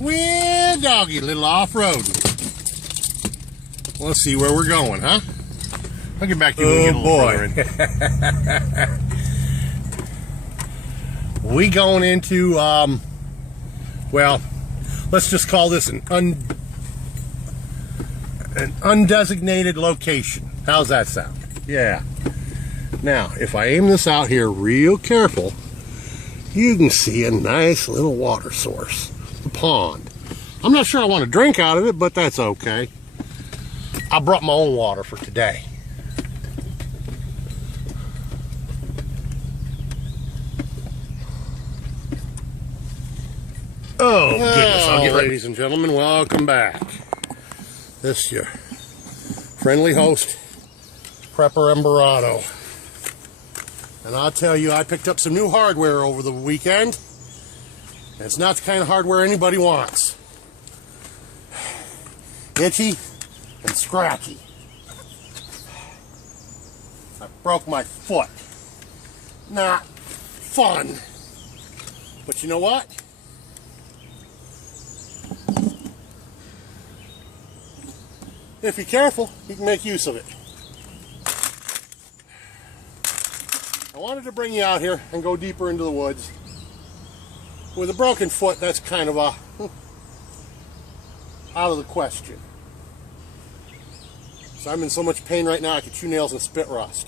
Well, doggy, little off-road. Let's see where we're going, huh? I'll get back to you when we get a little further in. We going into, well, let's just call this an undesignated location. How's that sound? Yeah. Now, if I aim this out here real careful, you can see a nice little water source. The pond. I'm not sure I want to drink out of it, but that's okay. I brought my own water for today. Oh, goodness. I'll get ready. Ladies and gentlemen, welcome back. This is your friendly host, Prepper Emberado. And I'll tell you, I picked up some new hardware over the weekend. And it's not the kind of hardware anybody wants. Itchy and scratchy. I broke my foot. Not fun. But you know what? If you're careful, you can make use of it. I wanted to bring you out here and go deeper into the woods. With a broken foot, that's kind of out of the question. So I'm in so much pain right now I could chew nails and spit rust.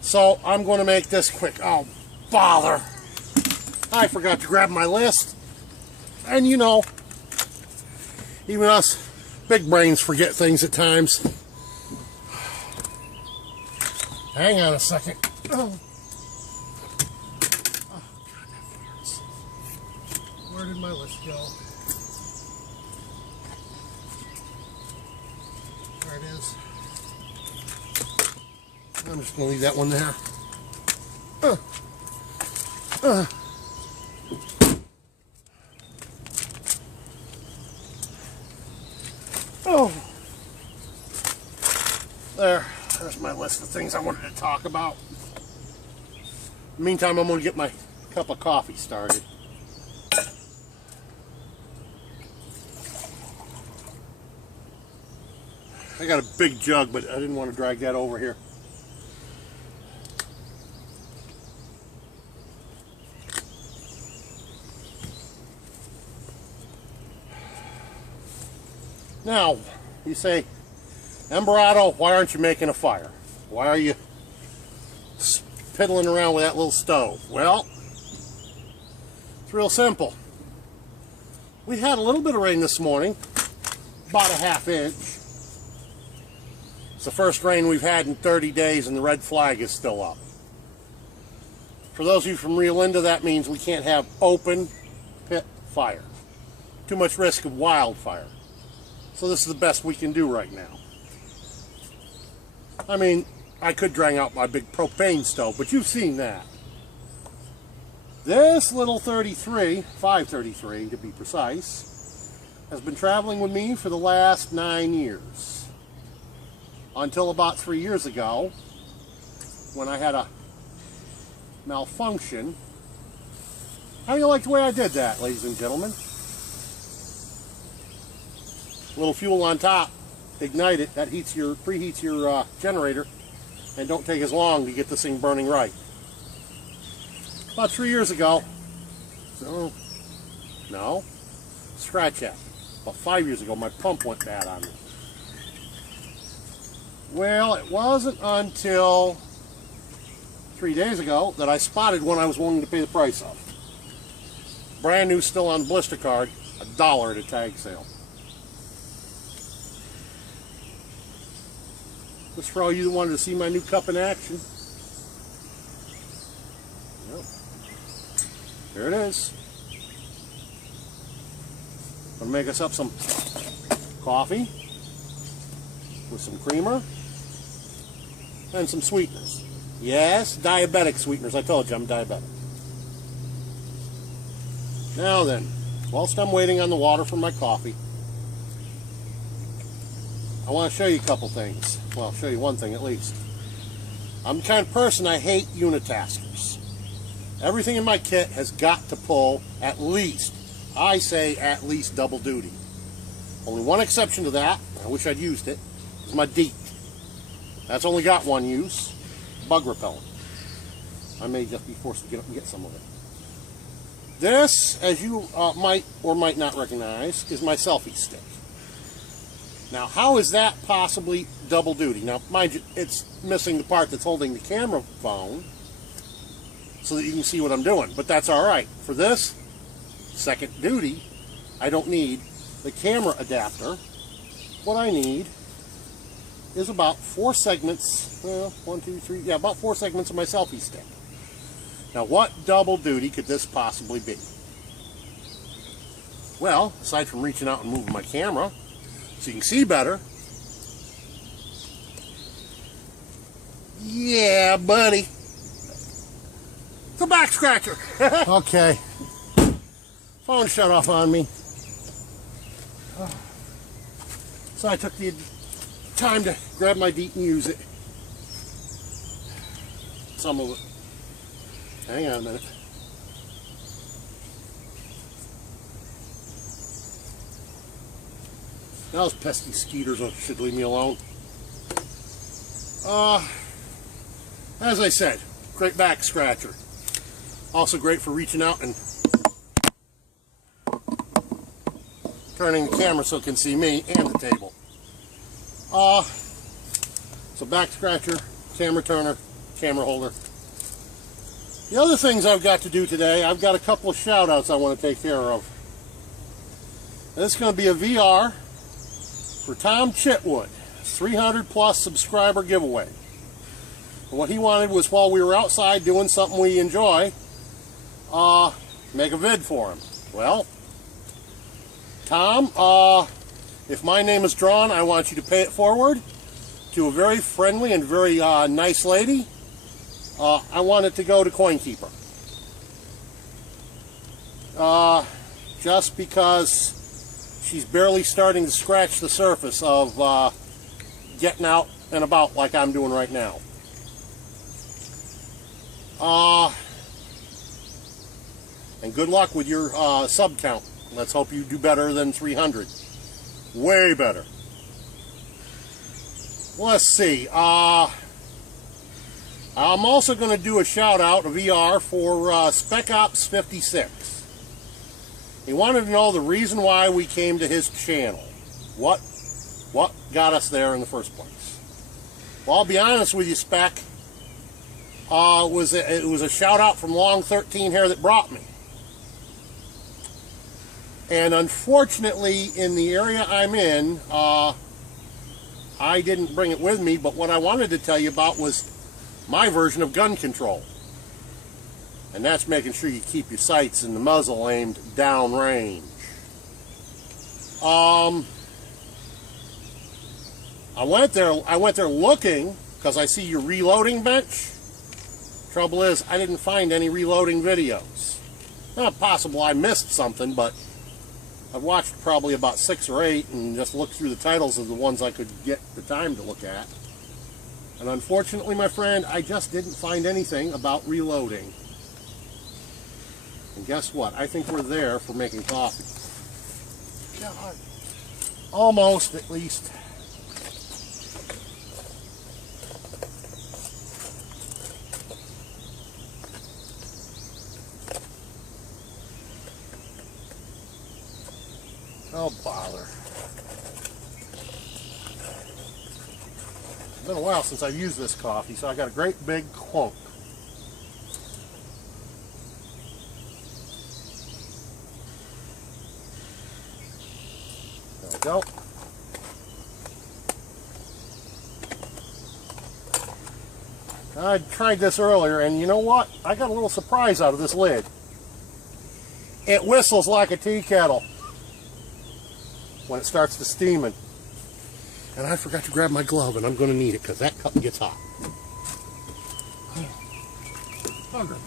So I'm going to make this quick. Oh, bother. I forgot to grab my list. And you know, even us big brains forget things at times. Hang on a second. Oh. Oh, God, that hurts. Where did my list go? There it is. I'm just going to leave that one there. Oh. There's my list of things I wanted to talk about. In the meantime, I'm going to get my cup of coffee started. I got a big jug, but I didn't want to drag that over here. Now, you say, Emberado, why aren't you making a fire? Why are you piddling around with that little stove? Well, it's real simple. We had a little bit of rain this morning, about a ½ inch. It's the first rain we've had in 30 days and the red flag is still up. For those of you from Rio Linda, that means we can't have open pit fire. Too much risk of wildfire. So this is the best we can do right now. I mean, I could drag out my big propane stove, but you've seen that. This little 533 to be precise, has been traveling with me for the last 9 years. Until about 3 years ago, when I had a malfunction. How do you like the way I did that, ladies and gentlemen? A little fuel on top, ignite it, that preheats your generator, and don't take as long to get this thing burning right. About 3 years ago, so, no, scratch that. About 5 years ago, my pump went bad on me. Well, it wasn't until 3 days ago that I spotted one I was willing to pay the price of. Brand new, still on blister card, $1 at a tag sale. Just for all you that wanted to see my new cup in action. Yep. There it is. Gonna make us up some coffee with some creamer and some sweeteners. Yes, diabetic sweeteners. I told you I'm diabetic. Now then, whilst I'm waiting on the water for my coffee, I want to show you a couple things. Well, I'll show you one thing at least. I'm the kind of person, I hate unitaskers. Everything in my kit has got to pull at least, I say at least double duty. Only one exception to that, I wish I'd used it, is my DEET. That's only got one use, bug repellent. I may just be forced to get up and get some of it. This, as you might or might not recognize, is my selfie stick. Now, how is that possibly double duty? Now, mind you, it's missing the part that's holding the camera phone so that you can see what I'm doing, but that's all right. For this second duty, I don't need the camera adapter. What I need is about 4 segments, well, 1, 2, 3, yeah, about 4 segments of my selfie stick. Now, what double duty could this possibly be? Well, aside from reaching out and moving my camera so you can see better, yeah, buddy, it's a back scratcher. Okay, phone shut off on me, so I took the time to grab my DEET and use it. Some of it. Hang on a minute. Those pesky skeeters should leave me alone. As I said, great back scratcher. Also great for reaching out and turning the camera so it can see me and the table. So back scratcher, camera turner, camera holder. The other things I've got to do today, I've got a couple of shout outs I want to take care of. This is going to be a VR for Tom Chitwood, 300 plus subscriber giveaway. And what he wanted was, while we were outside doing something we enjoy, make a vid for him. Well, Tom, if my name is drawn, I want you to pay it forward to a very friendly and very nice lady. I want it to go to CoinKeeper. Just because she's barely starting to scratch the surface of getting out and about like I'm doing right now. And good luck with your sub count. Let's hope you do better than 300. Way better. Let's see. I'm also going to do a shout out, a VR, for specops56. He wanted to know the reason why we came to his channel. What got us there in the first place? Well, I'll be honest with you, Spec. It was a shout out from Long 13 Hair that brought me. And unfortunately, in the area I'm in, I didn't bring it with me, but what I wanted to tell you about was my version of gun control. And that's making sure you keep your sights and the muzzle aimed downrange. I went there looking because I see your reloading bench. Trouble is, I didn't find any reloading videos. Not possible I missed something, but I've watched probably about 6 or 8 and just looked through the titles of the ones I could get the time to look at. And unfortunately, my friend, I just didn't find anything about reloading. And guess what? I think we're there for making coffee. God. Almost, at least. Oh, bother. It's been a while since I've used this coffee, so I got a great big clunk. There we go. I tried this earlier, and you know what? I got a little surprise out of this lid. It whistles like a tea kettle when it starts to steaming. And I forgot to grab my glove, and I'm going to need it because that cup gets hot. Bugger.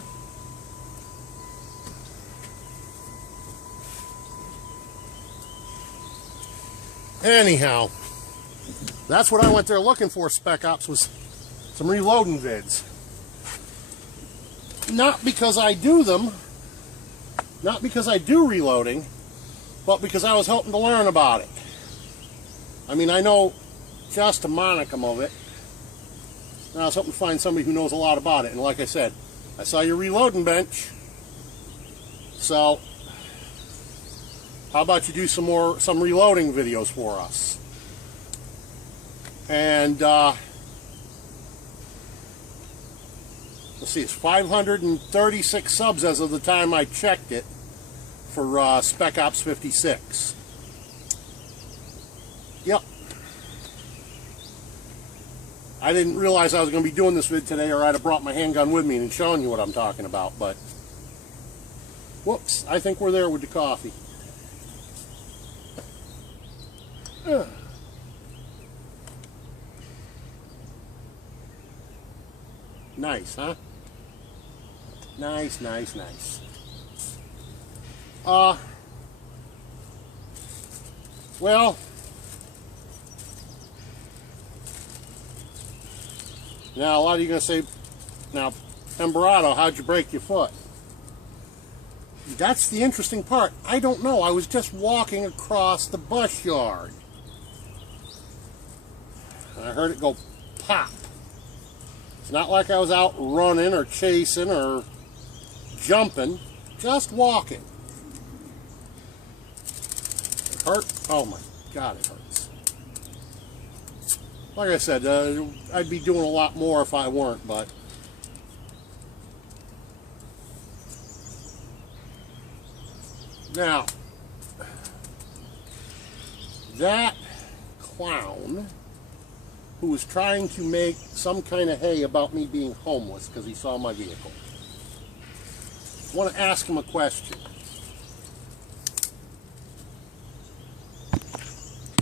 Anyhow, that's what I went there looking for, Spec Ops, was some reloading vids. not because I do them, not because I do reloading, but because I was hoping to learn about it. I mean, I know just a monicum of it, and I was hoping to find somebody who knows a lot about it. And like I said, I saw your reloading bench, so how about you do some reloading videos for us? And let's see, it's 536 subs as of the time I checked it for specops56. Yep. I didn't realize I was going to be doing this vid today, or I'd have brought my handgun with me and shown you what I'm talking about, but whoops, I think we're there with the coffee. Nice, huh? Nice, nice, nice. Well, now a lot of you are going to say, now, Emberado, how'd you break your foot? That's the interesting part. I don't know. I was just walking across the bus yard, and I heard it go pop. It's not like I was out running or chasing or jumping, just walking. It hurt? Oh my God, it hurts. Like I said, I'd be doing a lot more if I weren't, but now, that clown who was trying to make some kind of hay about me being homeless because he saw my vehicle, I want to ask him a question.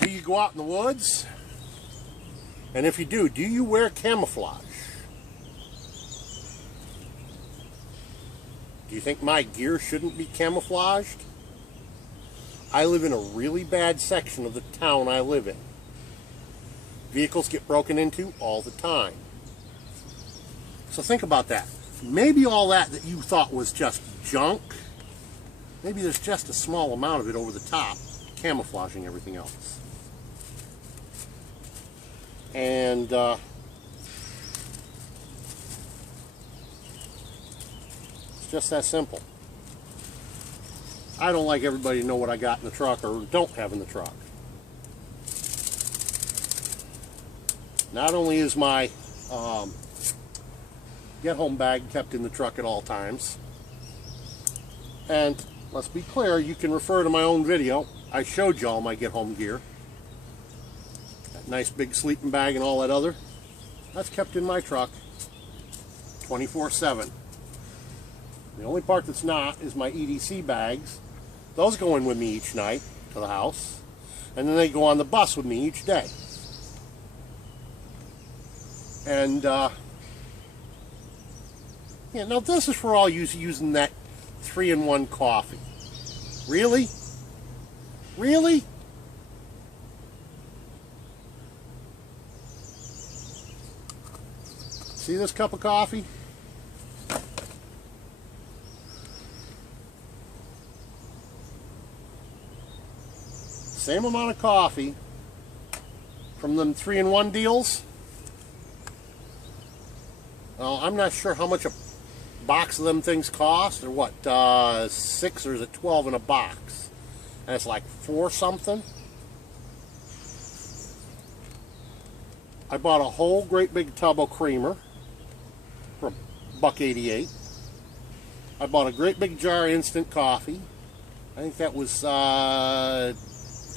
Do you go out in the woods? And if you do you wear camouflage? Do you think my gear shouldn't be camouflaged? I live in a really bad section of the town I live in. Vehicles get broken into all the time. So think about that. Maybe all that you thought was just junk, maybe there's just a small amount of it over the top, camouflaging everything else. And it's just that simple. I don't like everybody to know what I got in the truck or don't have in the truck. Not only is my get-home bag kept in the truck at all times, and let's be clear, you can refer to my own video. I showed you all my get-home gear. That nice big sleeping bag and all that other, that's kept in my truck 24/7. The only part that's not is my EDC bags. Those go in with me each night to the house, and then they go on the bus with me each day. And yeah, now this is for all you using that 3-in-1 coffee. Really? Really? See this cup of coffee? Same amount of coffee from them 3-in-1 deals. Well, I'm not sure how much a box of them things cost, or what, 6 or is it 12 in a box? And it's like 4 something. I bought a whole great big tub of creamer for $1.88. I bought a great big jar of instant coffee. I think that was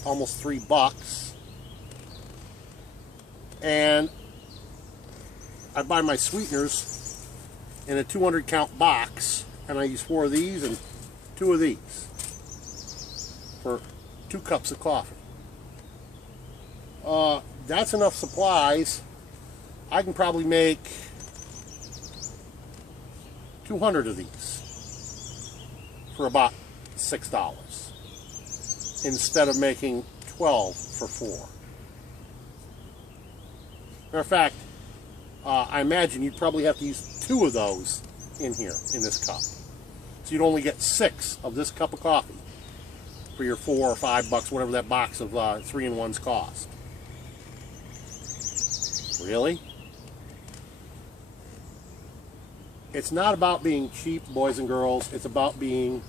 almost $3. And I buy my sweeteners in a 200 count box, and I use 4 of these and 2 of these for 2 cups of coffee. That's enough supplies. I can probably make 200 of these for about $6 instead of making 12 for 4. Matter of fact, I imagine you'd probably have to use 2 of those in here, in this cup. So you'd only get 6 of this cup of coffee for your $4 or $5, whatever that box of 3-in-1s cost. Really? It's not about being cheap, boys and girls. It's about being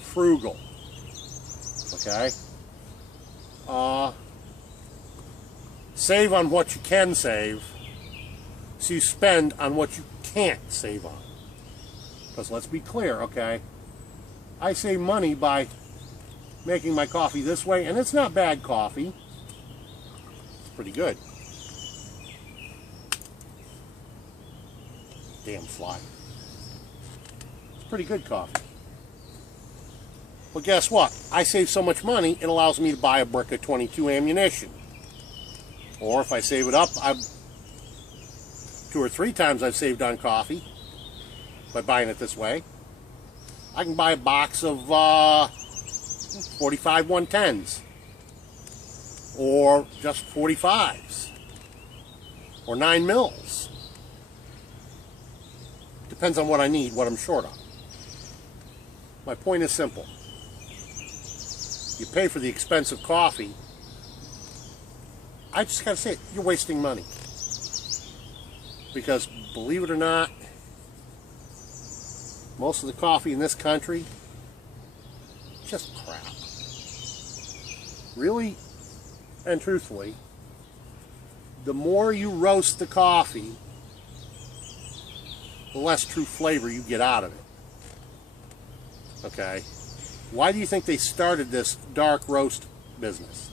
frugal. Okay? Save on what you can save, so you spend on what you can't save on. Because let's be clear, okay? I save money by making my coffee this way, and it's not bad coffee. It's pretty good. Damn fly. It's pretty good coffee. But guess what? I save so much money, it allows me to buy a brick of 22 ammunition. Or if I save it up, 2 or 3 times I've saved on coffee by buying it this way. I can buy a box of 45 110s. Or just 45s. Or 9 mils. Depends on what I need, what I'm short on. My point is simple. You pay for the expensive coffee. I just gotta say it, you're wasting money. Because, believe it or not, most of the coffee in this country, just crap. Really and truthfully, the more you roast the coffee, the less true flavor you get out of it. Okay? Why do you think they started this dark roast business?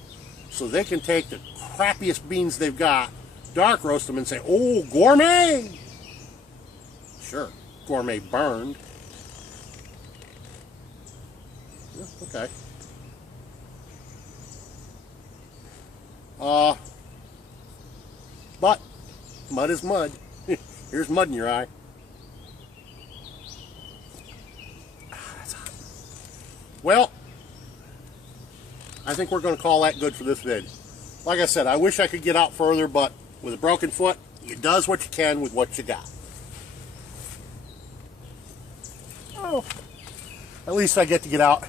So they can take the crappiest beans they've got, dark roast them, and say, oh, gourmet! Sure, gourmet burned. Yeah, okay. But mud is mud. Here's mud in your eye. That's hot. Well, I think we're going to call that good for this vid. Like I said, I wish I could get out further, but with a broken foot, you does what you can with what you got. Oh, at least I get to get out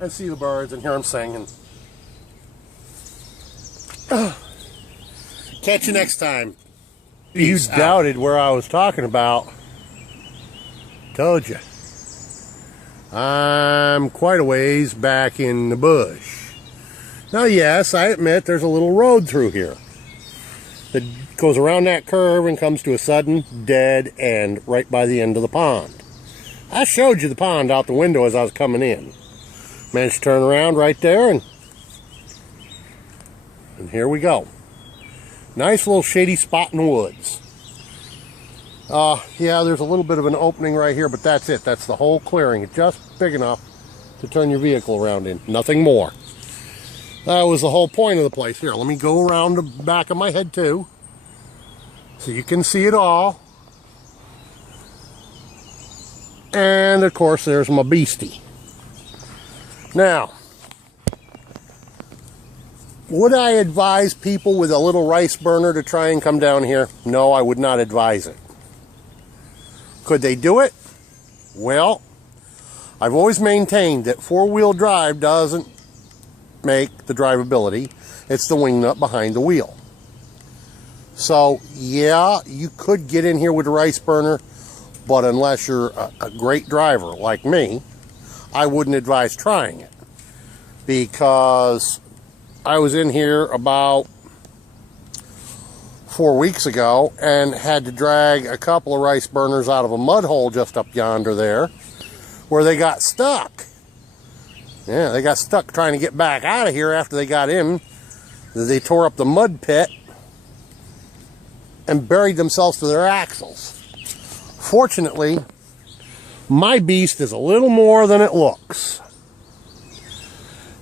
and see the birds and hear them singing. Catch you next time. Peace out. Doubted where I was talking about. Told you. I'm quite a ways back in the bush. Now, yes, I admit there's a little road through here that goes around that curve and comes to a sudden dead end right by the end of the pond. I showed you the pond out the window as I was coming in. Managed to turn around right there, and here we go. Nice little shady spot in the woods. Yeah, there's a little bit of an opening right here, but that's it. That's the whole clearing. It's just big enough to turn your vehicle around in. Nothing more. That was the whole point of the place. Here, let me go around the back of my head too, so you can see it all. And of course, there's my beastie. Now, would I advise people with a little rice burner to try and come down here? No, I would not advise it. Could they do it? Well, I've always maintained that four-wheel drive doesn't make the drivability. It's the wing nut behind the wheel. So, yeah, you could get in here with a rice burner, but unless you're a great driver like me, I wouldn't advise trying it. Because I was in here about 4 weeks ago and had to drag a couple of rice burners out of a mud hole just up yonder there where they got stuck. Yeah, they got stuck trying to get back out of here after they got in. They tore up the mud pit and buried themselves to their axles. Fortunately, my beast is a little more than it looks.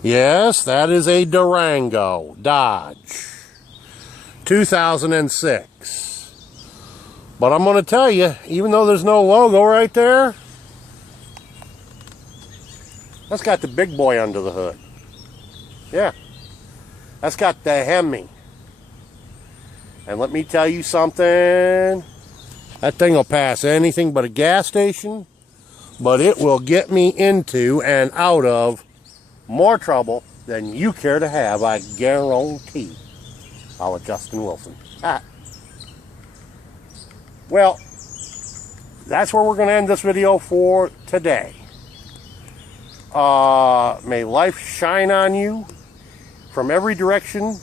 Yes, that is a Durango Dodge 2006. But I'm going to tell you, even though there's no logo right there, that's got the big boy under the hood. Yeah, that's got the Hemi. And let me tell you something, That thing will pass anything but a gas station, but it will get me into and out of more trouble than you care to have, I guarantee. A la Justin Wilson. Well, that's where we're going to end this video for today. May life shine on you from every direction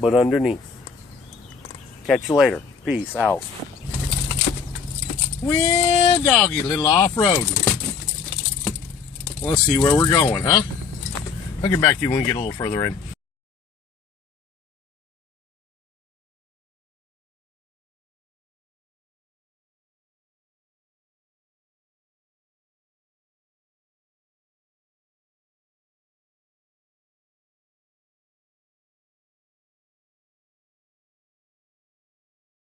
but underneath. Catch you later. Peace out. Well, doggy, little off-road. Let's see where we're going, huh? I'll get back to you when we get a little further in.